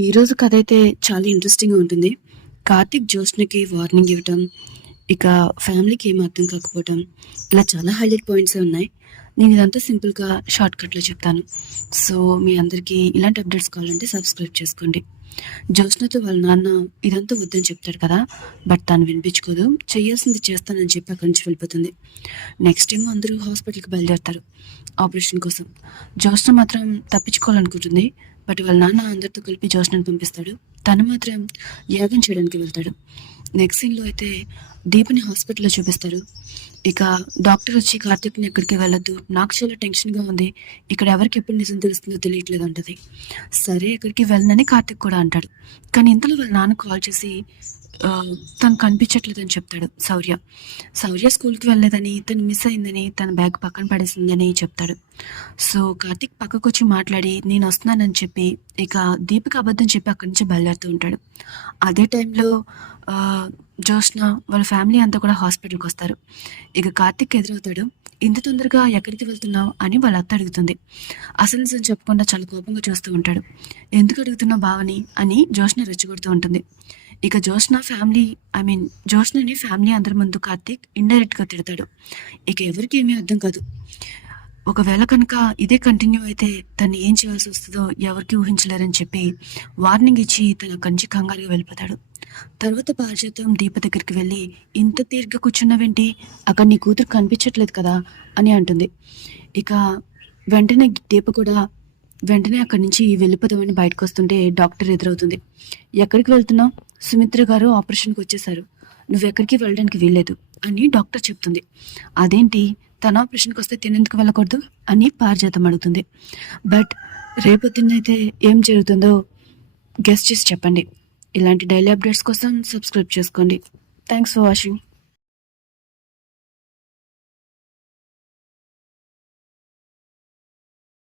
ఈరోజు కథ అయితే చాలా ఇంట్రెస్టింగ్గా ఉంటుంది. కార్తీక్ జ్యోత్స్నకి వార్నింగ్ ఇవ్వటం, ఇక ఫ్యామిలీకి ఏం అర్థం కాకపోవటం, ఇలా చాలా హైలైట్ పాయింట్స్ ఉన్నాయి. నేను ఇదంతా సింపుల్గా షార్ట్కట్లో చెప్తాను. సో మీ అందరికీ ఇలాంటి అప్డేట్స్ కావాలంటే సబ్స్క్రైబ్ చేసుకోండి. జ్యోత్స్నతో వాళ్ళ నాన్న ఇదంతా వద్దని చెప్తాడు కదా, బట్ తను వినిపించుకోదు. చేయాల్సింది చేస్తానని చెప్పి అక్కడి నుంచి వెళ్ళిపోతుంది. నెక్స్ట్ ఏమో అందరూ హాస్పిటల్కి బయలుదేరతారు ఆపరేషన్ కోసం. జ్యోత్స్న మాత్రం తప్పించుకోవాలనుకుంటుంది. బట్ వాళ్ళ నాన్న అందరితో కలిపి జ్యోత్స్నని పంపిస్తాడు. తను మాత్రం యాగం చేయడానికి వెళ్తాడు. నెక్స్ట్ సీన్లో అయితే దీపని హాస్పిటల్లో చూపిస్తారు. ఇక డాక్టర్ వచ్చి కార్తీక్ని ఎక్కడికి వెళ్ళొద్దు, నాకు చాలా టెన్షన్గా ఉంది, ఇక్కడ ఎవరికి ఎప్పుడు నిజం తెలుస్తుందో తెలియట్లేదు అంటది. సరే ఎక్కడికి వెళ్ళనని కార్తీక్ కూడా అంటాడు. కానీ ఇంతలో వాళ్ళ నాన్న కాల్ చేసి తను కనిపించట్లేదని చెప్తాడు. శౌర్య స్కూల్కి వెళ్ళలేదని, తను మిస్ అయిందని, తన బ్యాగ్ పక్కన పడేసిందని చెప్తాడు. సో కార్తీక్ పక్కకు వచ్చి మాట్లాడి నేను వస్తున్నానని చెప్పి ఇక దీపిక అబద్ధం చెప్పి అక్కడి నుంచి బయలుదేరుతూ ఉంటాడు. అదే టైంలో జ్యోత్స్న వాళ్ళ ఫ్యామిలీ అంతా కూడా హాస్పిటల్కి వస్తారు. ఇక కార్తీక్ ఎదురవుతాడు. ఇంత తొందరగా ఎక్కడికి వెళ్తున్నావు అని వాళ్ళ అత్త అడుగుతుంది. అసలు నిజం చెప్పకుండా చాలా కోపంగా చూస్తూ ఉంటాడు. ఎందుకు అడుగుతున్నావు బావని అని జ్యోత్స్న రెచ్చగొడుతూ ఉంటుంది. ఇక జ్యోత్స్నని ఫ్యామిలీ అందరి ముందు కార్తీక్ ఇండైరెక్ట్గా తిడతాడు. ఇక ఎవరికి ఏమీ అర్థం కాదు. ఒకవేళ కనుక ఇదే కంటిన్యూ అయితే తను ఏం చేయాల్సి వస్తుందో ఎవరికి ఊహించలేరని చెప్పి వార్నింగ్ ఇచ్చి తన కంచి కంగారుగా వెళ్ళిపోతాడు. తర్వాత పారిజాతం దీప దగ్గరికి వెళ్ళి ఇంత తీరిగ్గా కూర్చున్నావేంటి, అక్కడ నీ కూతురు కనిపించట్లేదు కదా అని అంటుంది. ఇక వెంటనే దీప కూడా వెంటనే అక్కడి నుంచి వెళ్ళిపోదామని బయటకు వస్తుంటే డాక్టర్ ఎదురవుతుంది. ఎక్కడికి వెళ్తున్నావు, సుమిత్ర గారు ఆపరేషన్కి వచ్చేసారు, నువ్వెక్కడికి వెళ్ళడానికి వీల్లేదు అని డాక్టర్ చెప్తుంది. అదేంటి, తన ఆపరేషన్కి వస్తే తినేందుకు వెళ్ళకూడదు అని పారిజాతం అడుగుతుంది. బట్ రేపొద్దున్నైతే ఏం జరుగుతుందో గెస్ చేసి చెప్పండి. ఇలాంటి డైలీ అప్డేట్స్ కోసం సబ్స్క్రైబ్ చేసుకోండి. Thanks for watching.